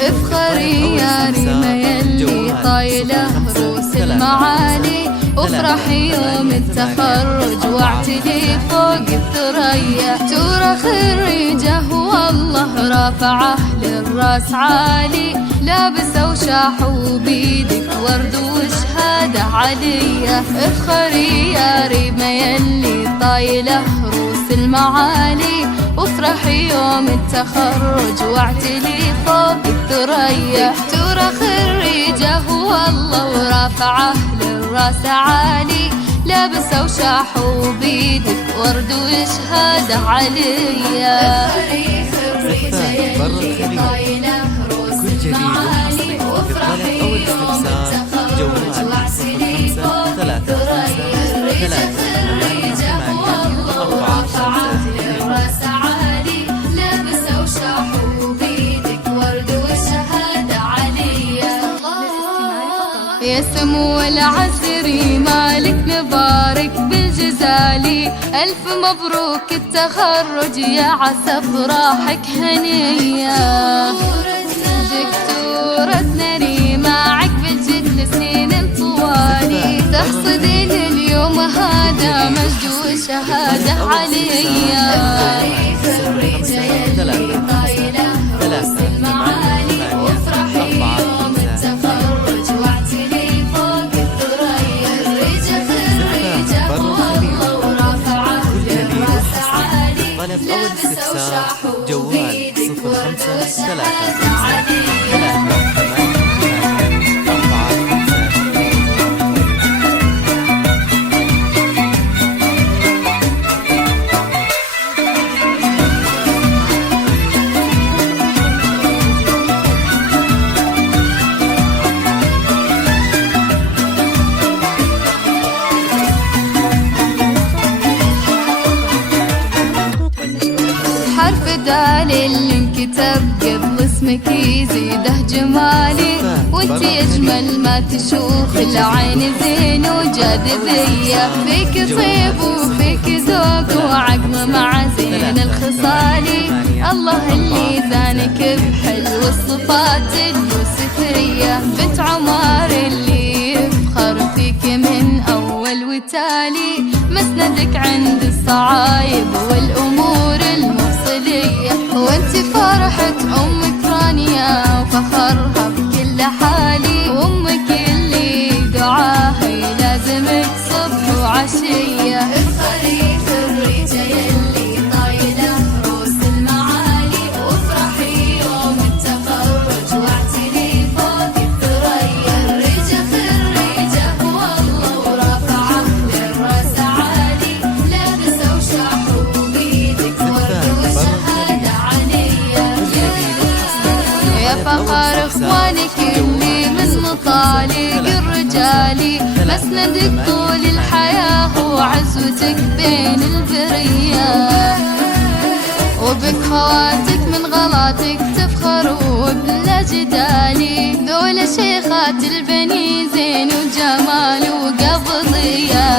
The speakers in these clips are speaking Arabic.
افخري يا ريمة يلي طايلة روس المعالي، وافرحي يوم التخرج واعتلي فوق الثريا. ترى خريجة والله رافعه للراس عالي، لابسة وشاحوا بيدك ورد وشهادة عليا. افخري يا ريمة يلي طايلة روس المعالي، وافرحي يوم التخرج واعتلي فوق الثريا. ترى خريجة والله ورافعه للراس عالي، لابسة وشاحوا بيدك ورد وشهادة عليا. افخري خريجة يلي طايلة روس المعالي، وافرحي يوم التخرج واعتلي فوق الثريا. خريجة والله ورافعه للراس عالي، لابسة وشاحوا بيدك ورد وشهادة عليا. يا سمو العسري مالك نبارك بالجزالي، ألف مبروك التخرج يا عسى افراحك هنية. دكتورتنا ريمة عقب الجد سنين طوالي، تحصدين اليوم هذا مجد وشهادة عليا. خريجة يلي طايلة روس المعالي، وافرحي يوم التخرج واعتلي فوق الثريا. خريجة والله ورافعه للراس عالي، لابسة وشاحوا بيدك ورد وشهادة عليا. حرف دال اللي انكتب قبل اسمك يزيده جمالي، وانت اجمل ما تشوف العين زين وجاذبيه. فيك طيب وفيك ذوق وعقل مع زين الخصالي، الله اللي زانك بحلو الصفات اليوسفيه. بنت عمر اللي يفخر فيك من اول وتالي، مسندك عند الصعايب والامور المفصليه. وانت فرحة امك رانيا وفخرها بكل حالي، وامك اللي دعاها يلازمك صبح وعشيه. افخري خريجة يلي طايلة روس المعالي، وافرحي يوم التخرج واعتلي فوق الثريا. خريجة والله ورافعه للراس عالي، لابسة وشاحوا بيدك ورد وشهادة عليا. يا فخر اخوانك اللي من مطالق الرجالي، مسندك طول الحياة وعزوتك بين البرية. وبك خواتك من غلاطك تفخر وبلا جدالي، ذول شيخات البني زين وجمال وقبضية.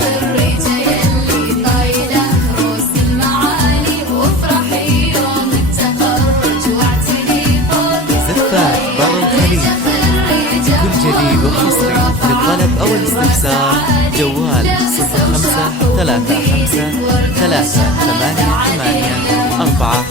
خريجة يلي طايلة روس المعالي، وافرحي يوم التخرج واعتلي فوق الثريا. كل جديد وحصري للطلب أو الاستفسار جوال 05 35 3 8 8 4